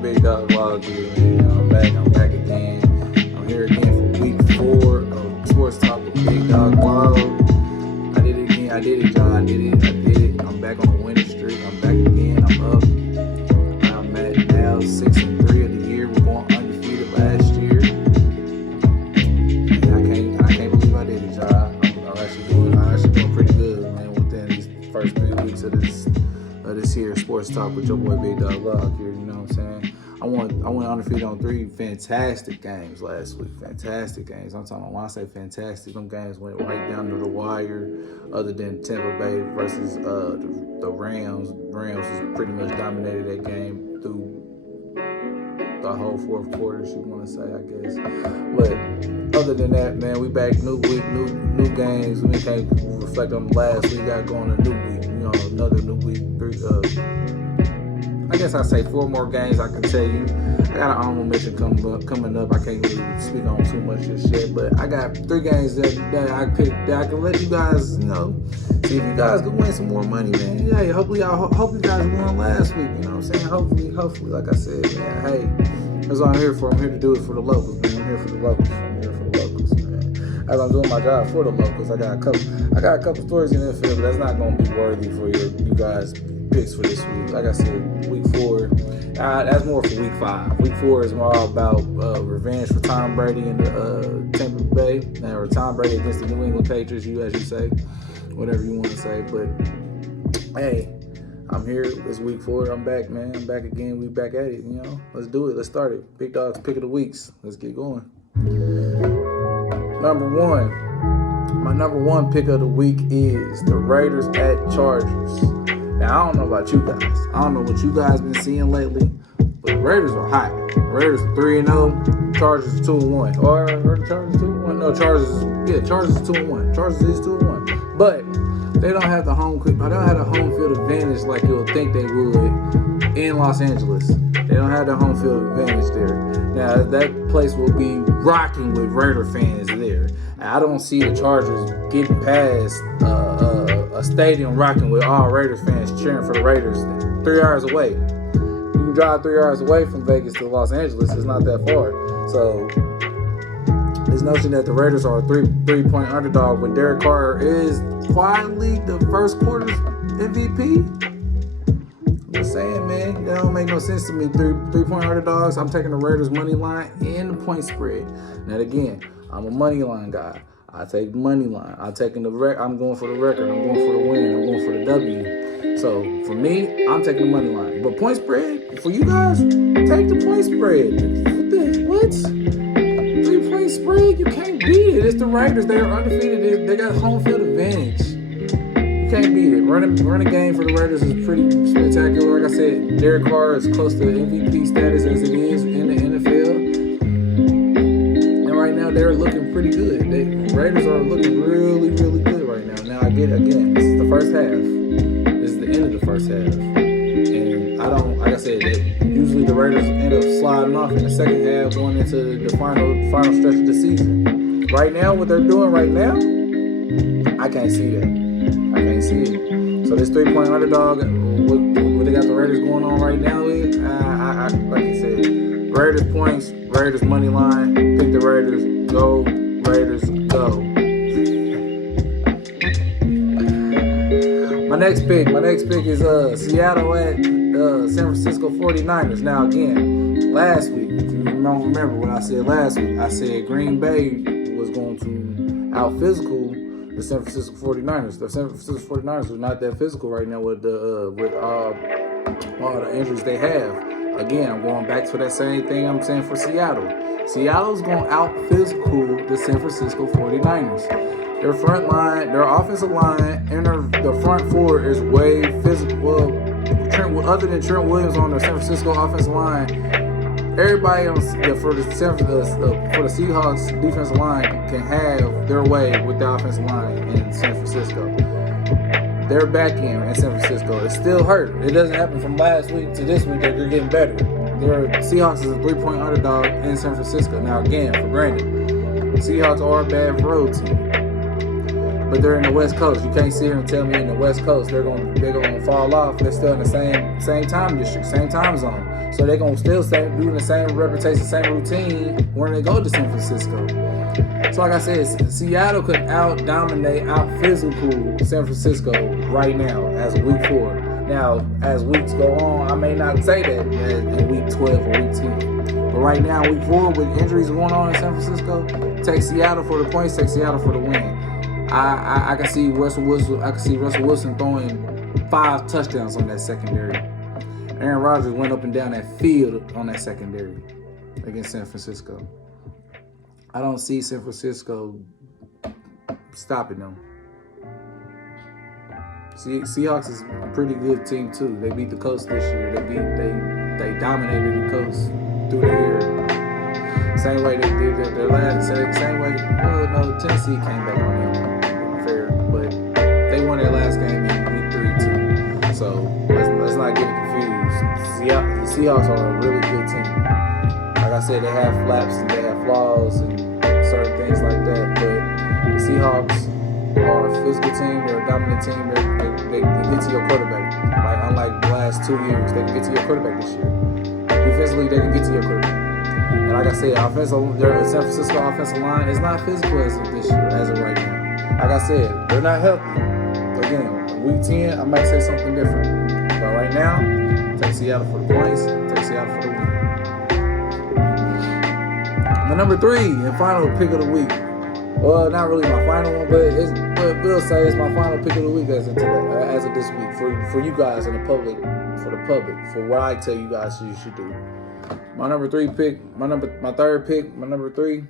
BigDogLog here, man. I'm back again. I'm here again for week 4 of Sports Talk with BigDogLog. I did it again. I did it, y'all. I did it. I'm back on a winning streak. I'm back again. I'm up. I'm at now 6-3 of the year. We're going undefeated last year. And I can't believe I did it, y'all. I'm actually doing pretty good, man, within these first 3 weeks of this here Sports Talk with your boy BigDogLog here. You know what I'm saying? I went undefeated on 3 fantastic games last week. Fantastic games. I'm talking about, when I say fantastic, them games went right down to the wire. Other than Tampa Bay versus the Rams. Rams has pretty much dominated that game through the whole fourth quarter, you want to say, I guess. But other than that, man, we back, new week, new games. We can't reflect on the last week. Got going a new week, another new week. I guess I say 4 more games. I can tell you, I got an honorable mention coming up. I can't really speak on too much just yet, but I got 3 games that I picked that I can let you guys, see if you guys can win some more money, man. Yeah, hope you guys won last week. You know what I'm saying? Hopefully, like I said, man. Hey, that's what I'm here for. I'm here to do it for the locals, man. I'm here for the locals, man. As I'm doing my job for the locals, I got a couple stories in the field, but that's not going to be worthy for you guys picks for this week. Like I said, week 4, that's more for week 5. Week 4 is more about revenge for Tom Brady and the Tampa Bay, or Tom Brady against the New England Patriots, as you say, whatever you want to say. But hey, I'm here. It's week 4. I'm back, man. I'm back again. We back at it. Let's do it. Let's start it. Big Dog's pick of the weeks. Let's get going. My number one pick of the week is the Raiders at Chargers. Now, I don't know about you guys. I don't know what you guys been seeing lately, but the Raiders are hot. The Raiders are 3-0. Chargers are 2-1. Or the Chargers 2-1? No, Chargers is 2-1. Chargers is 2-1. But they don't have the home field advantage like you'll think they would in Los Angeles. They don't have the home field advantage there. Now, that place will be rocking with Raider fans there. I don't see the Chargers getting past a stadium rocking with all Raiders fans cheering for the Raiders 3 hours away. You can drive 3 hours away from Vegas to Los Angeles. It's not that far. So this notion that the Raiders are a three-point underdog when Derek Carr is quietly the first quarter's MVP. I'm just saying, man, that don't make no sense to me. Three-point underdogs. I'm taking the Raiders money line and the point spread. Now again, I'm a money line guy. I take money line. I'm going for the record. I'm going for the win. I'm going for the W. So for me, I'm taking the money line. But point spread for you guys, take the point spread. What? 3-point spread? You can't beat it. It's the Raiders. They are undefeated. They got home field advantage. You can't beat it. Running game for the Raiders is pretty spectacular. Like I said, Derek Carr is close to MVP status as it is in the NFL. Right now, they're looking pretty good. The Raiders are looking really, really good right now. Now, I get it again. This is the first half. This is the end of the first half. And like I said, usually the Raiders end up sliding off in the second half going into the final stretch of the season. Right now, what they're doing right now, I can't see that. I can't see it. So this 3-point underdog, what they got the Raiders going on right now is, like I said, Raiders points, Raiders money line, pick the Raiders, go, Raiders, go. My next pick is Seattle at San Francisco 49ers. Now again, last week, if you don't remember what I said last week, I said Green Bay was going to out-physical the San Francisco 49ers. The San Francisco 49ers are not that physical right now with all the injuries they have. Again, I'm going back to that same thing I'm saying for Seattle. Seattle's going to out-physical the San Francisco 49ers. Their front line, their offensive line, and the front four is way physical. Well, other than Trent Williams on the San Francisco offensive line, everybody for the Seahawks defensive line can have their way with the offensive line in San Francisco. Their back end in San Francisco is still hurt. It doesn't happen from last week to this week that they're getting better. Their Seahawks is a 3-point underdog in San Francisco. Now again, for granted, the Seahawks are a bad road team. but they're in the West Coast. You can't sit here and tell me in the West Coast they're gonna fall off. They're still in the same time district, same time zone. So they're gonna still doing the same reputation, same routine when they go to San Francisco. So like I said, Seattle could out-dominate, out-physical San Francisco right now as week 4. Now, as weeks go on, I may not say that in week 12 or week 10. But right now, week 4, with injuries going on in San Francisco, take Seattle for the points, take Seattle for the win. I can see Russell Wilson throwing 5 touchdowns on that secondary. Aaron Rodgers went up and down that field on that secondary against San Francisco. I don't see San Francisco stopping them. Seahawks is a pretty good team too. They beat the Colts this year. They dominated the Colts through the year. Same way they did their last. Same way. Well, no, Tennessee came back on them. Fair, but they won their last game in week 3 too. So let's not get confused. The Seahawks are a really good team. Like I said, they have flaps and they have flaws and certain things like that. But the Seahawks are a physical team. They're a dominant team. They can get to your quarterback. Like unlike the last 2 years, they can get to your quarterback this year. Defensively, they can get to your quarterback. And like I said, their San Francisco offensive line is not physical as of this year, as of right now. Like I said, they're not healthy. Again, week 10, I might say something different. But right now, take Seattle for the points, take Seattle for the win. My number 3 and final pick of the week. Well, not really my final one, but we'll say it's my final pick of the week as of this week for you guys and the public, for what I tell you guys you should do. My third pick, number 3,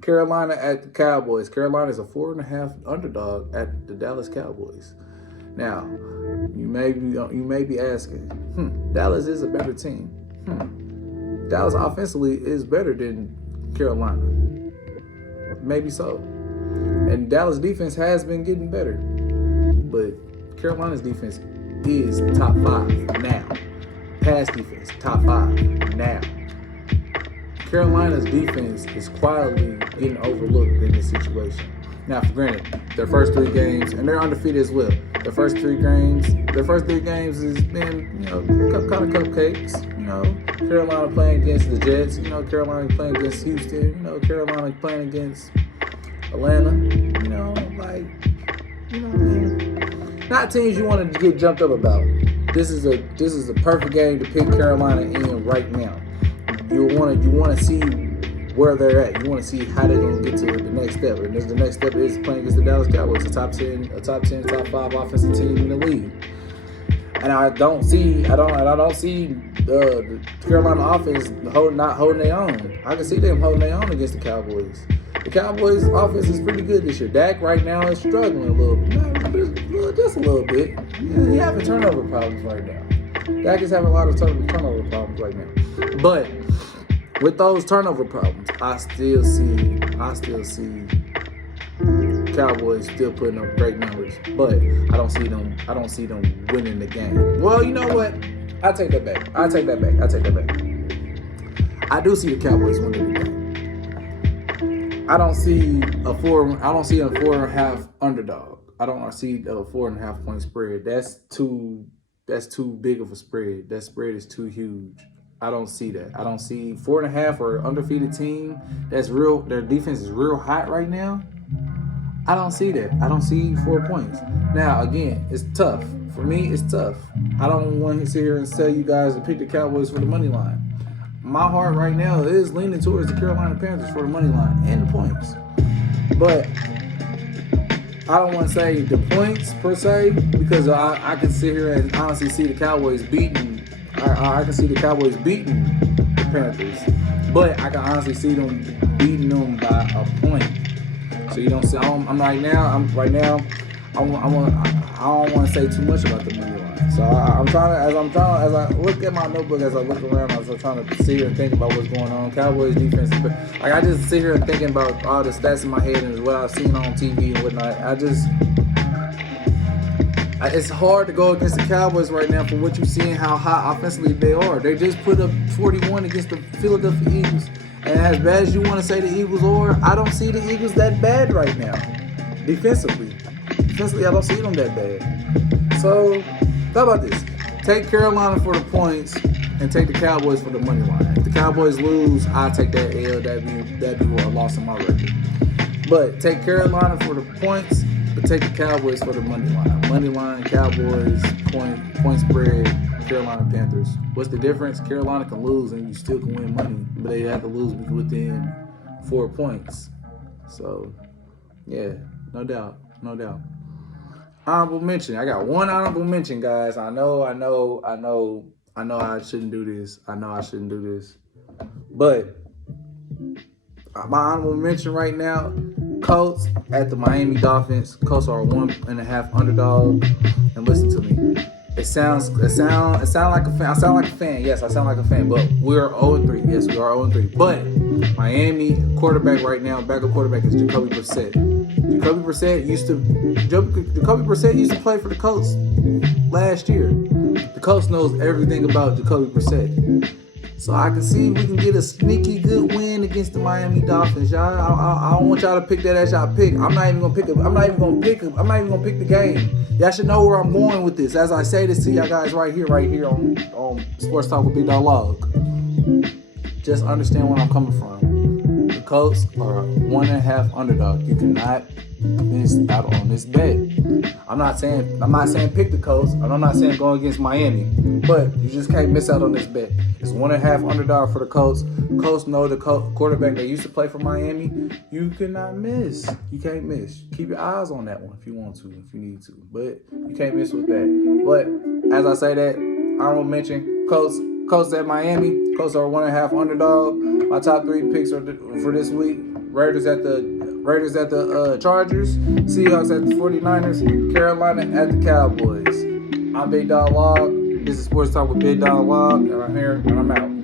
Carolina at the Cowboys. Carolina is a 4.5 underdog at the Dallas Cowboys. Now, you may be asking, Dallas is a better team. Dallas offensively is better than Carolina. Maybe so. And Dallas defense has been getting better. But Carolina's defense is top 5 now. Pass defense, top 5 now. Carolina's defense is quietly getting overlooked in this situation. Now, for granted, their first 3 games, and they're undefeated as well. Their first 3 games has been, kind of cupcakes. Carolina playing against the Jets. Carolina playing against Houston. Carolina playing against Atlanta. Not teams you want to get jumped up about. This is a perfect game to pick Carolina in right now. You want to see where they're at. You want to see how they're going to get to the next step. And the next step is playing against the Dallas Cowboys, a top 10, top 5 offensive team in the league. And I don't see the Carolina offense not holding their own. I can see them holding their own against the Cowboys. The Cowboys offense is pretty good this year. Dak right now is struggling a little bit. Just a little bit. He's having turnover problems right now. Dak is having a lot of turnover problems right now. But with those turnover problems, I still see Cowboys still putting up great numbers, but I don't see them winning the game. Well, you know what? I take that back. I do see the Cowboys winning the game. I don't see a 4.5 underdog. I don't see a 4.5 point spread. That's too big of a spread. That spread is too huge. I don't see that. I don't see 4.5 or undefeated team. That's real. Their defense is real hot right now. I don't see that. I don't see 4 points. Now, again, it's tough. For me, it's tough. I don't want to sit here and tell you guys to pick the Cowboys for the money line. My heart right now is leaning towards the Carolina Panthers for the money line and the points. But I don't want to say the points per se, because I can sit here and honestly see the Cowboys beating. I can see the Cowboys beating the Panthers, but I can honestly see them beating them by a point. So you don't see. I don't want to say too much about the money line. So as I look at my notebook, as I look around, I was trying to sit here and think about what's going on. Cowboys defense, I just sit here and thinking about all the stats in my head and what I've seen on TV and whatnot. It's hard to go against the Cowboys right now for what you see and how hot offensively they are. They just put up 41 against the Philadelphia Eagles. And as bad as you want to say the Eagles are, I don't see the Eagles that bad right now, defensively. defensively, I don't see them that bad. So, how about this? Take Carolina for the points and take the Cowboys for the money line. If the Cowboys lose, I'll take that L. That'd be a loss in my record. But take Carolina for the points, but take the Cowboys for the money line. Money line, Cowboys, point spread, Carolina Panthers. What's the difference? Carolina can lose and you still can win money, but they have to lose within 4 points. So, yeah, no doubt. Honorable mention. I got one honorable mention, guys. I know I shouldn't do this. But my honorable mention right now, Colts at the Miami Dolphins. Colts are 1.5 underdog. And listen to me. It sound like a fan. I sound like a fan. Yes, I sound like a fan. But we're 0-3. Yes, we are 0-3. But Miami quarterback right now, backup quarterback is Jacoby Brissett. Jacoby Brissett used to play for the Colts last year. The Colts knows everything about Jacoby Brissett. So I can see we can get a sneaky good win against the Miami Dolphins. Y'all, I don't want y'all to pick that as y'all pick. I'm not even gonna pick the game. Y'all should know where I'm going with this. As I say this to y'all guys right here on Sports Talk with BigDogLog. Just understand where I'm coming from. The Colts are 1.5 underdog. You cannot miss out on this bet. I'm not saying pick the Colts, and I'm not saying go against Miami, but you just can't miss out on this bet. It's 1.5 underdog for the Colts. Colts know the quarterback that used to play for Miami. You cannot miss. You can't miss. Keep your eyes on that one if you want to, if you need to, but you can't miss with that. But as I say that, I will mention Colts at Miami. Colts are 1.5 underdog. My top 3 picks are for this week: Raiders at the Chargers, Seahawks at the 49ers, Carolina at the Cowboys. I'm BigDogLog. This is Sports Talk with BigDogLog, and I'm here, and I'm out.